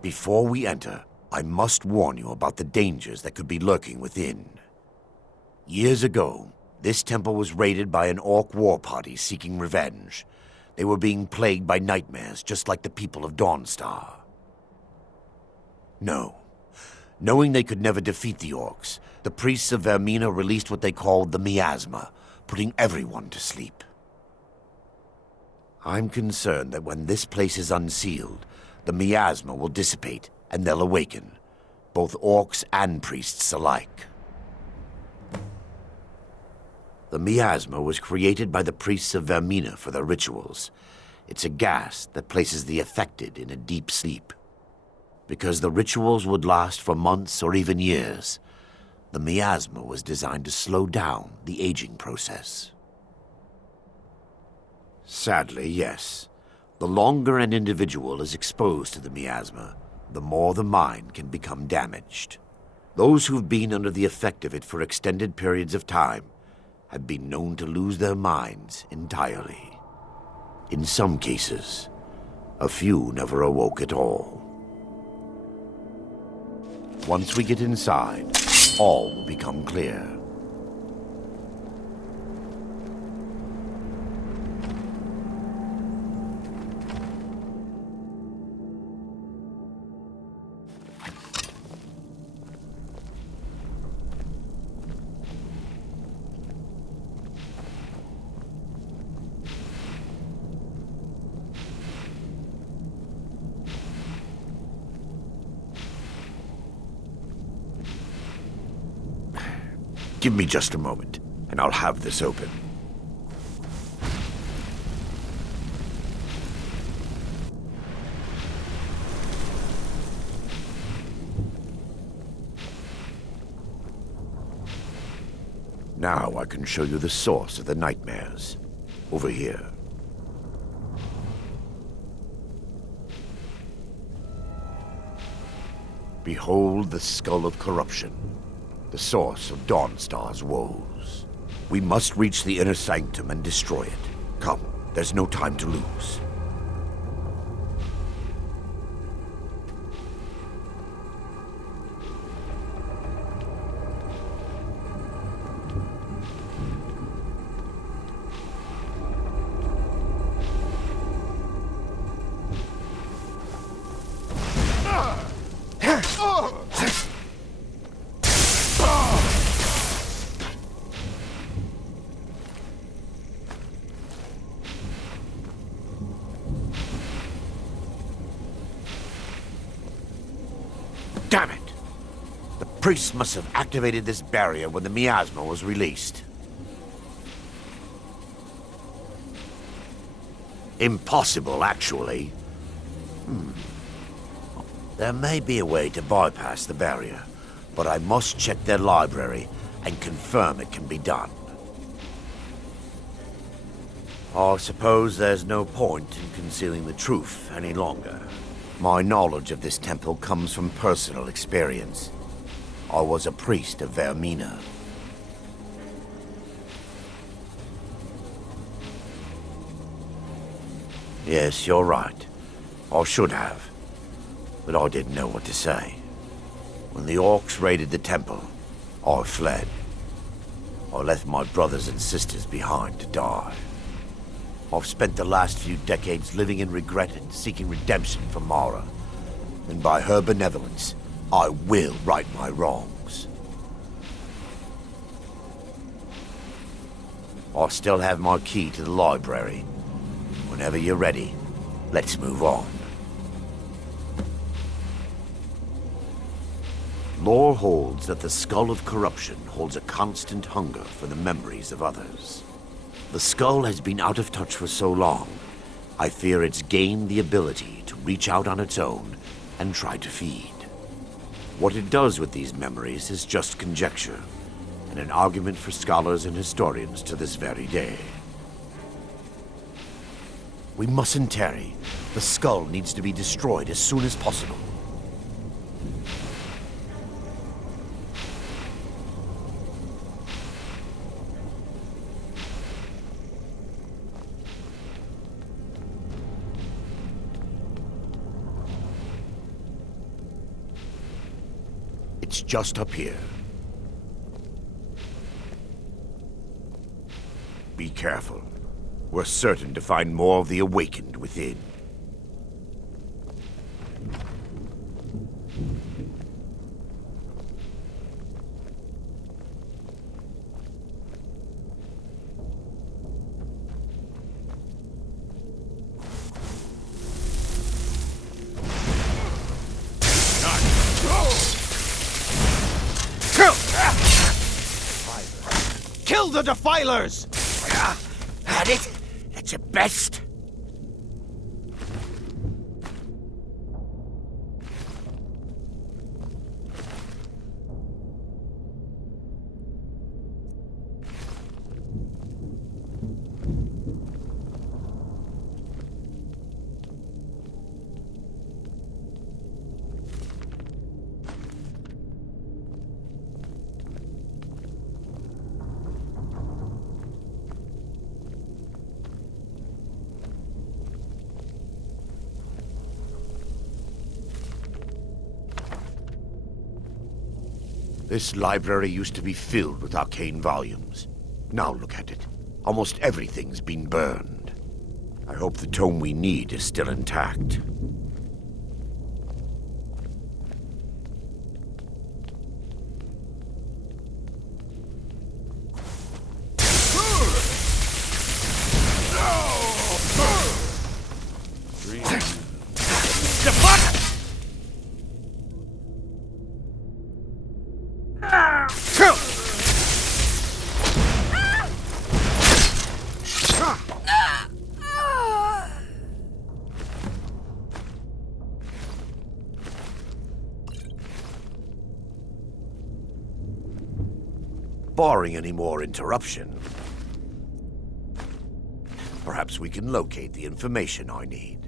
Before we enter, I must warn you about the dangers that could be lurking within. Years ago, this temple was raided by an orc war party seeking revenge. They were being plagued by nightmares, just like the people of Dawnstar. No. Knowing they could never defeat the orcs, the priests of Vaermina released what they called the miasma, putting everyone to sleep. I'm concerned that when this place is unsealed, the miasma will dissipate and they'll awaken, both orcs and priests alike. The miasma was created by the priests of Vaermina for their rituals. It's a gas that places the affected in a deep sleep. Because the rituals would last for months or even years, the miasma was designed to slow down the aging process. Sadly, yes. The longer an individual is exposed to the miasma, the more the mind can become damaged. Those who've been under the effect of it for extended periods of time have been known to lose their minds entirely. In some cases, a few never awoke at all. Once we get inside, all will become clear. Give me just a moment, and I'll have this open. Now I can show you the source of the nightmares. Over here. Behold the Skull of Corruption, the source of Dawnstar's woes. We must reach the inner sanctum and destroy it. Come, there's no time to lose. Damn it! The priests must have activated this barrier when the miasma was released. Impossible, actually. There may be a way to bypass the barrier, but I must check their library and confirm it can be done. I suppose there's no point in concealing the truth any longer. My knowledge of this temple comes from personal experience. I was a priest of Vaermina. Yes, you're right. I should have. But I didn't know what to say. When the orcs raided the temple, I fled. I left my brothers and sisters behind to die. I've spent the last few decades living in regret and seeking redemption from Mara. And by her benevolence, I will right my wrongs. I still have my key to the library. Whenever you're ready, let's move on. Lore holds that the Skull of Corruption holds a constant hunger for the memories of others. The skull has been out of touch for so long, I fear it's gained the ability to reach out on its own and try to feed. What it does with these memories is just conjecture, and an argument for scholars and historians to this very day. We mustn't tarry. The skull needs to be destroyed as soon as possible. It's just up here. Be careful. We're certain to find more of the Awakened within. Kill the Defilers! Had it? At your best? This library used to be filled with arcane volumes. Now look at it. Almost everything's been burned. I hope the tome we need is still intact. Barring any more interruption, perhaps we can locate the information I need.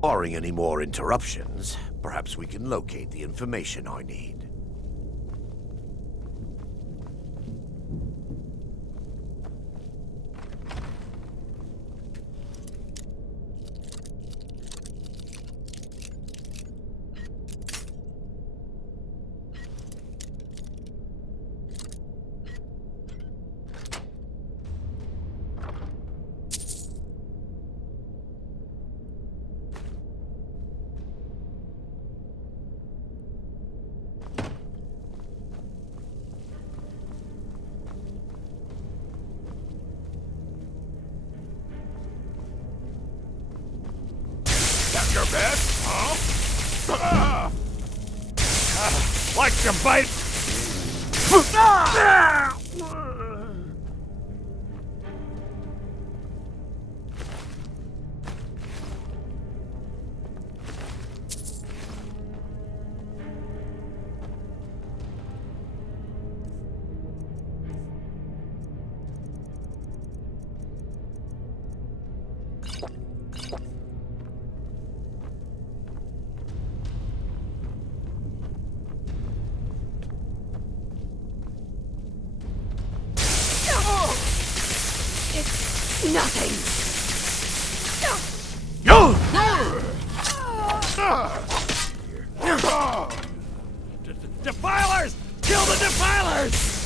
Barring any more interruptions, perhaps we can locate the information I need. Your best, huh? Like to bite? Nothing. Defilers! Kill the Defilers!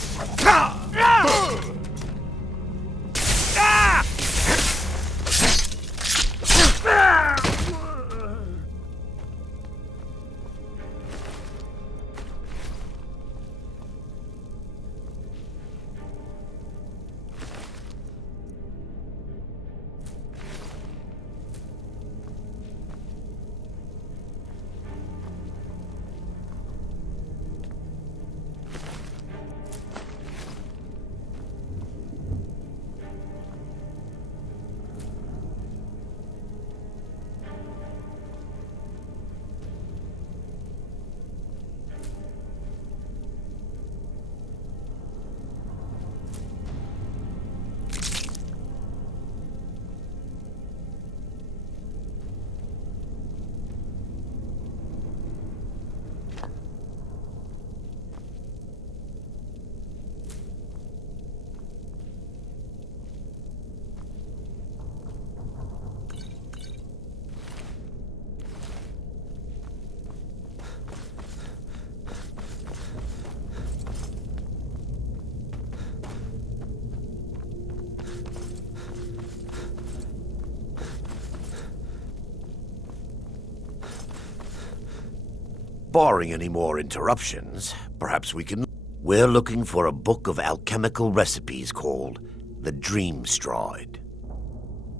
Barring any more interruptions, perhaps we can... We're looking for a book of alchemical recipes called the Dream Stride.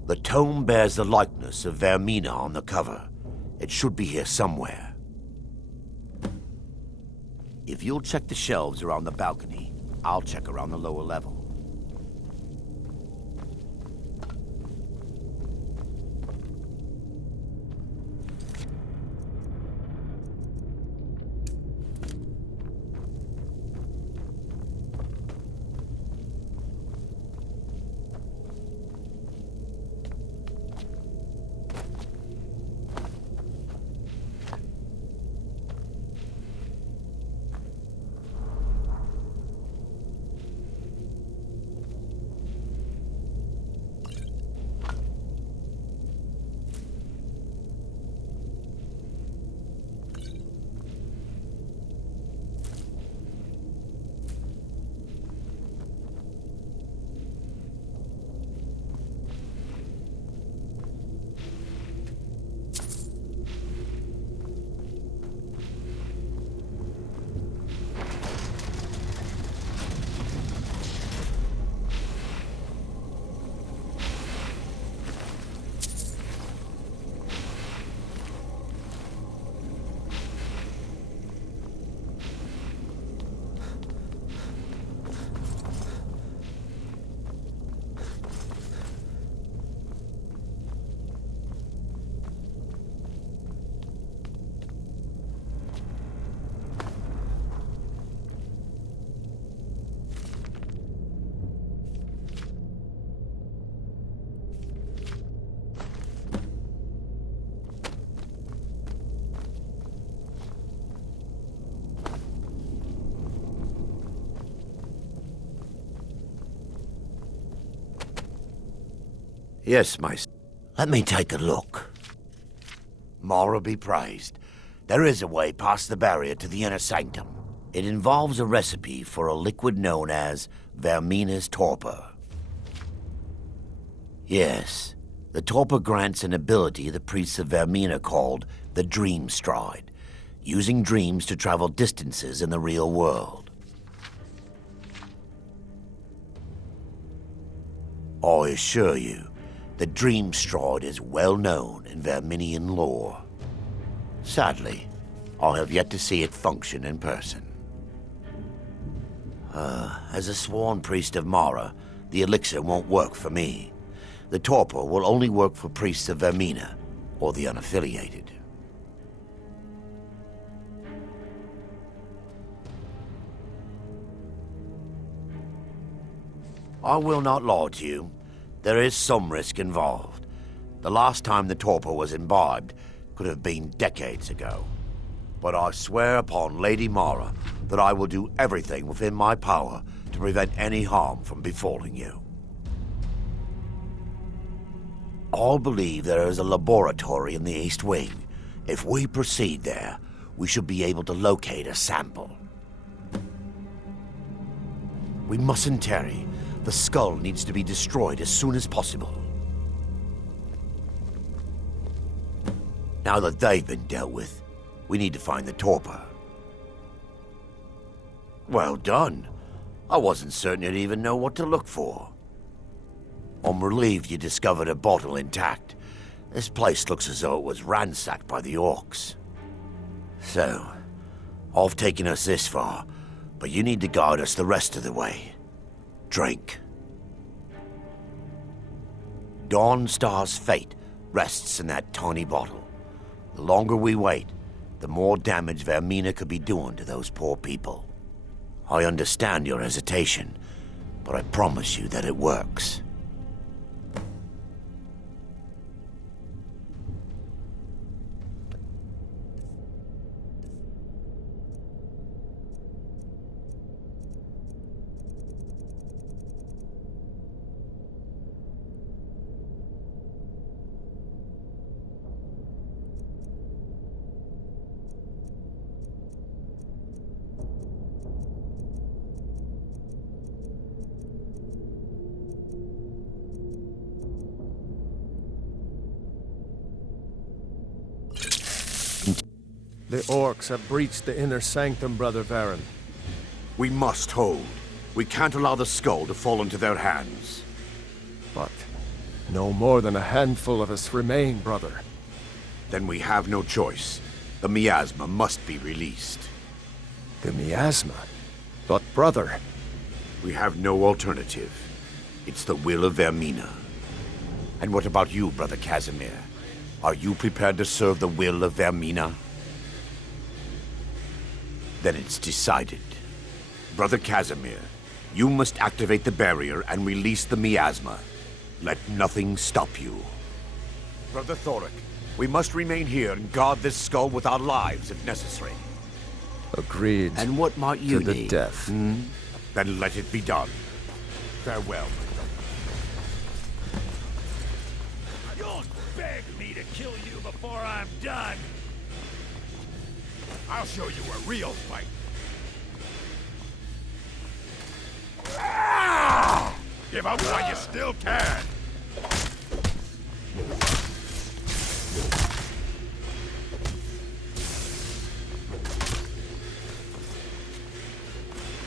The tome bears the likeness of Vaermina on the cover. It should be here somewhere. If you'll check the shelves around the balcony, I'll check around the lower level. Yes, my... Let me take a look. Mara be praised. There is a way past the barrier to the inner sanctum. It involves a recipe for a liquid known as Vaermina's torpor. Yes, the torpor grants an ability the priests of Vaermina called the Dream Stride, using dreams to travel distances in the real world. I assure you, the Dream Stride is well known in Vaerminian lore. Sadly, I have yet to see it function in person. As a sworn priest of Mara, the elixir won't work for me. The torpor will only work for priests of Vaermina, or the unaffiliated. I will not lie to you. There is some risk involved. The last time the torpor was imbibed could have been decades ago. But I swear upon Lady Mara that I will do everything within my power to prevent any harm from befalling you. I believe there is a laboratory in the East Wing. If we proceed there, we should be able to locate a sample. We mustn't tarry. The skull needs to be destroyed as soon as possible. Now that they've been dealt with, we need to find the torpor. Well done. I wasn't certain you'd even know what to look for. I'm relieved you discovered a bottle intact. This place looks as though it was ransacked by the orcs. So, I've taken us this far, but you need to guide us the rest of the way. Drink. Dawnstar's fate rests in that tiny bottle. The longer we wait, the more damage Vaermina could be doing to those poor people. I understand your hesitation, but I promise you that it works. The orcs have breached the inner sanctum, Brother Varen. We must hold. We can't allow the skull to fall into their hands. But no more than a handful of us remain, brother. Then we have no choice. The miasma must be released. The miasma? But brother... We have no alternative. It's the will of Vaermina. And what about you, Brother Casimir? Are you prepared to serve the will of Vaermina? Then it's decided. Brother Casimir, you must activate the barrier and release the miasma. Let nothing stop you. Brother Thoric, we must remain here and guard this skull with our lives if necessary. Agreed. And what might you to the need? death. Then let it be done. Farewell. You'll beg me to kill you before I'm done. I'll show you a real fight. Give up while you still can.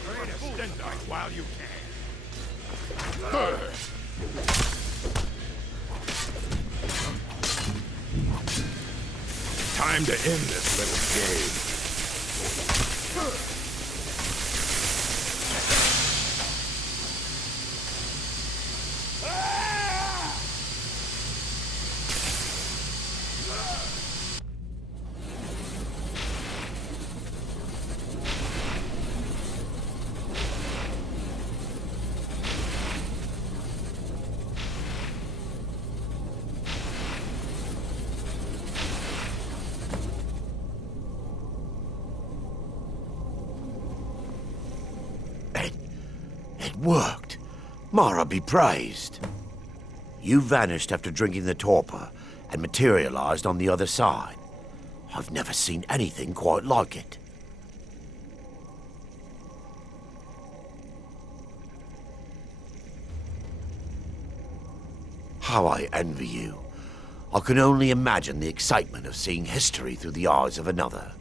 Try to stand up while you can. Time to end this little game. It worked. Mara be praised. You vanished after drinking the torpor and materialized on the other side. I've never seen anything quite like it. How I envy you. I can only imagine the excitement of seeing history through the eyes of another.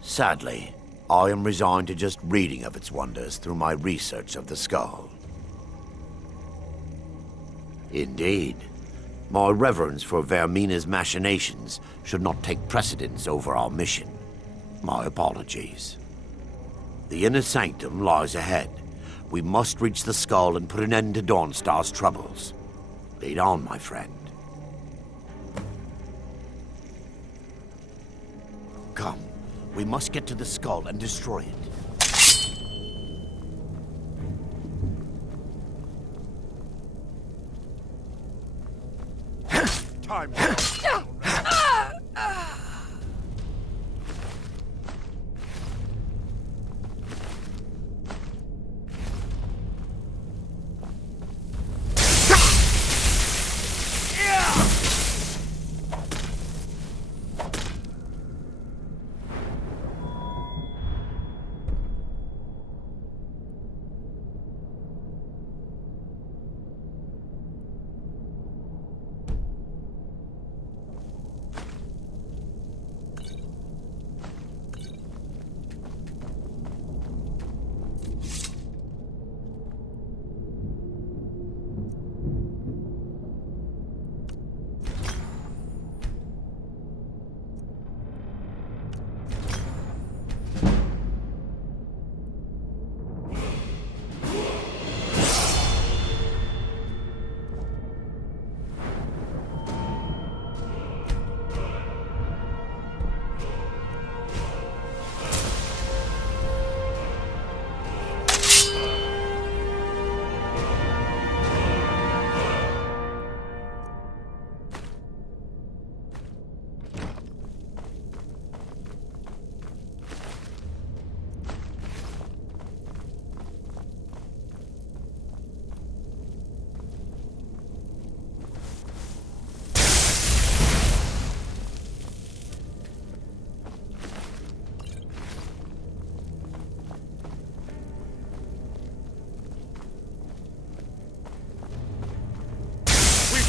Sadly, I am resigned to just reading of its wonders through my research of the skull. Indeed. My reverence for Vaermina's machinations should not take precedence over our mission. My apologies. The inner sanctum lies ahead. We must reach the skull and put an end to Dawnstar's troubles. Lead on, my friend. Come. We must get to the skull and destroy it. Time.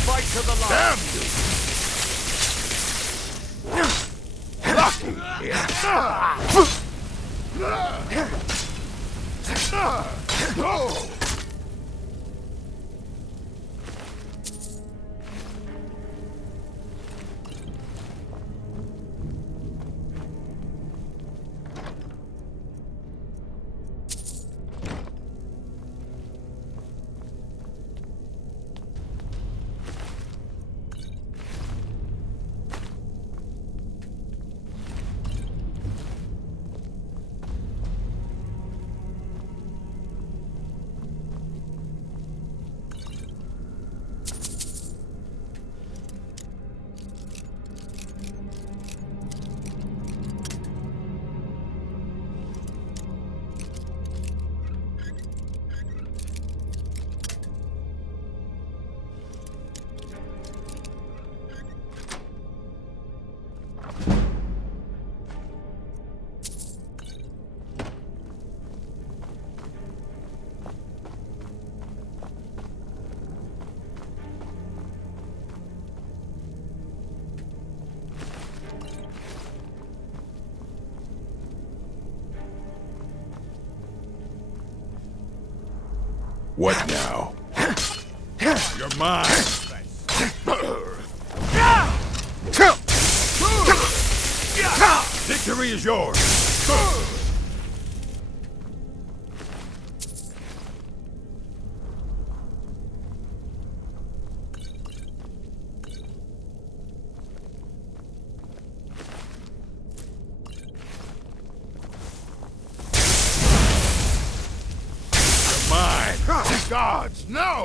Fight to the last. Damn you! Lock What now? You're mine! Victory is yours! Gods, no!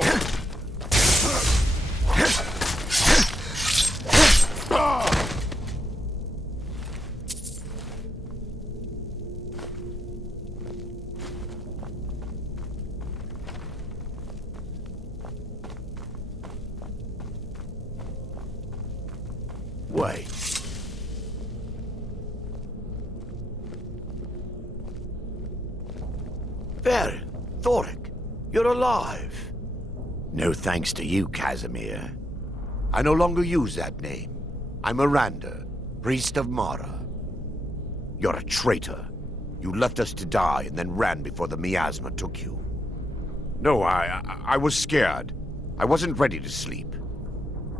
Wait. Baron, Thoric, you're alive. No thanks to you, Casimir. I no longer use that name. I'm Erandur, priest of Mara. You're a traitor. You left us to die and then ran before the miasma took you. No, I was scared. I wasn't ready to sleep.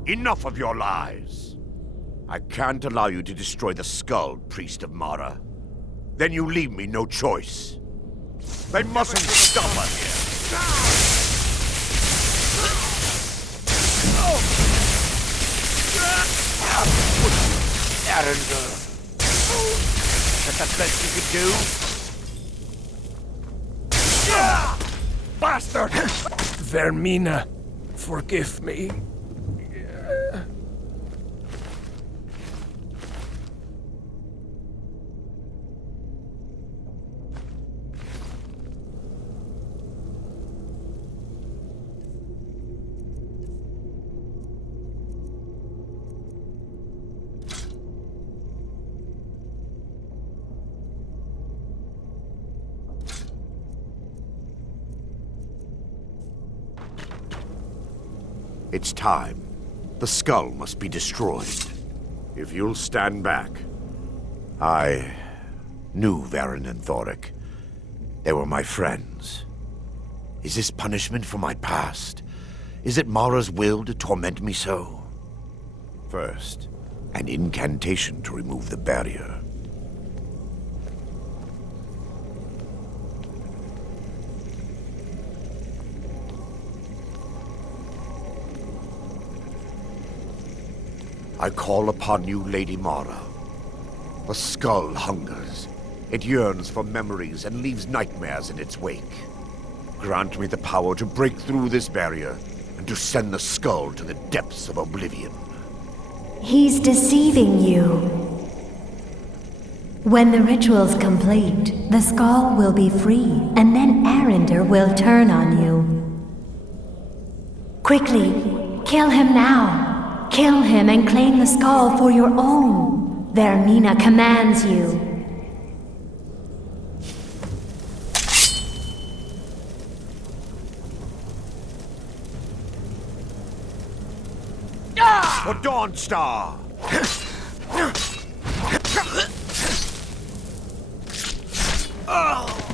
Enough of your lies. I can't allow you to destroy the skull, priest of Mara. Then you leave me no choice. They mustn't stop us. Erandur. Is that the best you could do? Bastard! Vaermina, forgive me. It's time. The skull must be destroyed. If you'll stand back. I knew Varen and Thoric. They were my friends. Is this punishment for my past? Is it Mara's will to torment me so? First, an incantation to remove the barrier. I call upon you, Lady Mara. The skull hungers. It yearns for memories and leaves nightmares in its wake. Grant me the power to break through this barrier and to send the skull to the depths of oblivion. He's deceiving you. When the ritual's complete, the skull will be free, and then Erandur will turn on you. Quickly, kill him now. Kill him and claim the skull for your own. Vaermina commands you. For Dawnstar! Oh!